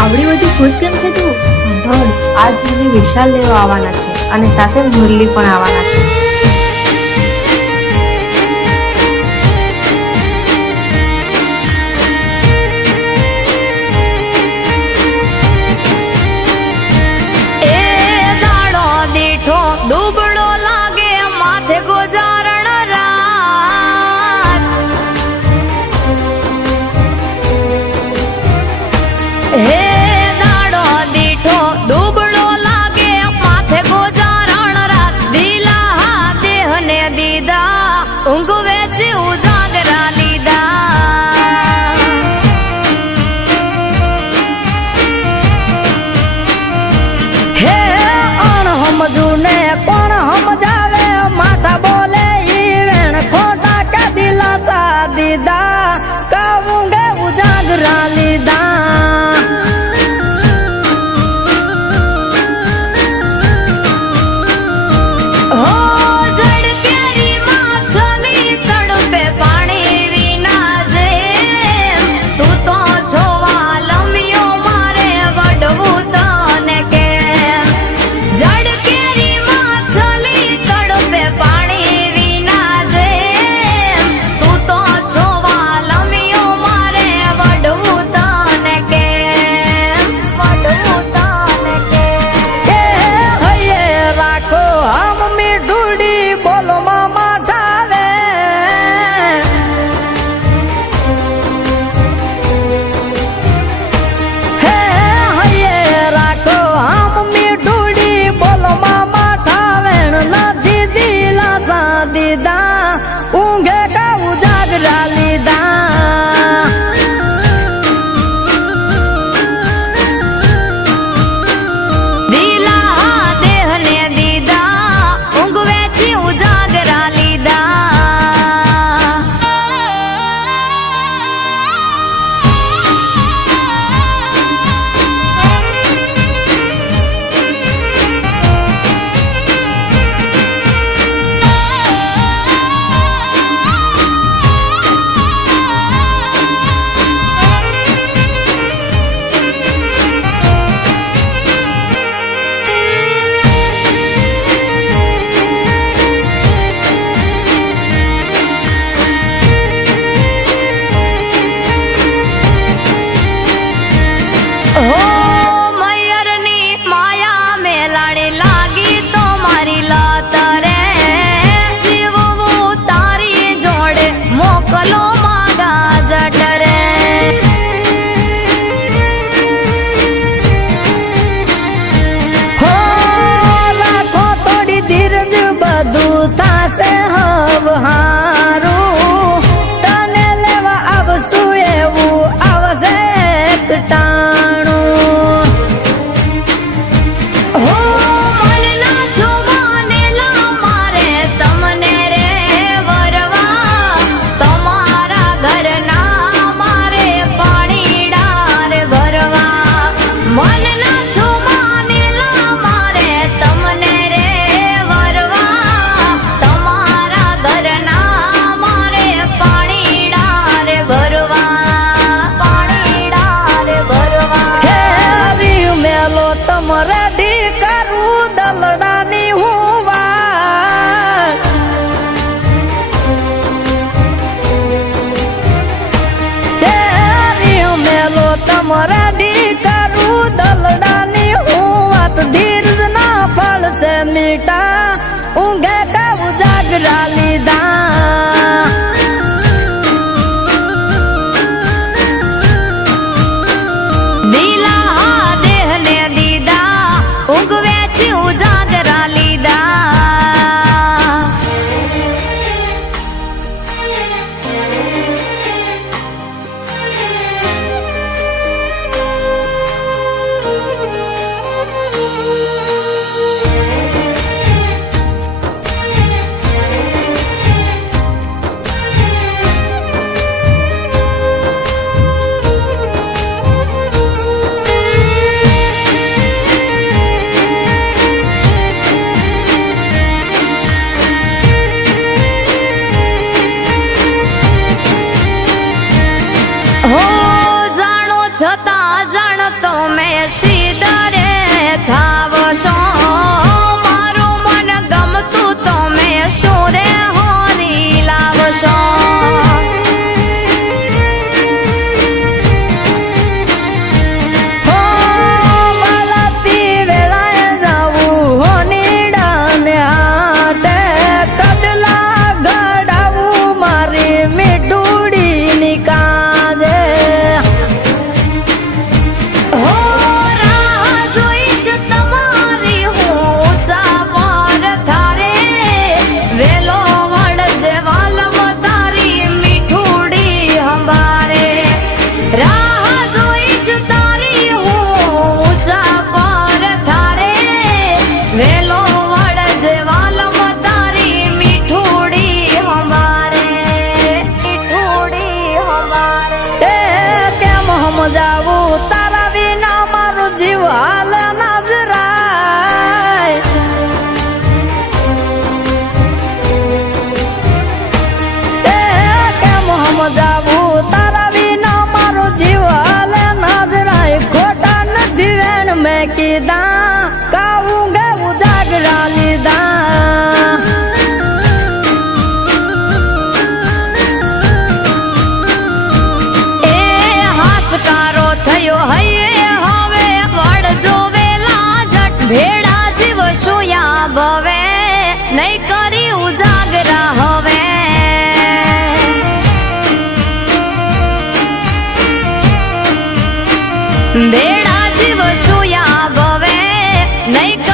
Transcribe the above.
આવડી બધી ખુશ કેમ છે તું? સાંભળ, આજ મને વિશાલ લેવા આવવાના છે અને સાથે મુરલી પણ આવવાના છે. એ દાડો દીઠો દુબળો લાગે માથે ગોજારણ રાત. હે દાડો દીઠો દુબળો લાગે માથે ગોજારણ રાત. દિલા હા દેહને દીધા ઊંઘ વેચી ઉજાગરા લીધા. હે અણહમજુને કોણ સમજાવે માથા બોલે ઈ વેણ ખોટા કે દિલાસા દીધા કવુંગે ઉજાગરા લીધા. હો જડ કેરીમાં ચલી તડપે પાણી વિના જેમ તું તો જોવા લમ્યો મારે વડવું તને કેમ. જડ કેરીમાં બેડા જીવ શુયા ભવે નહીં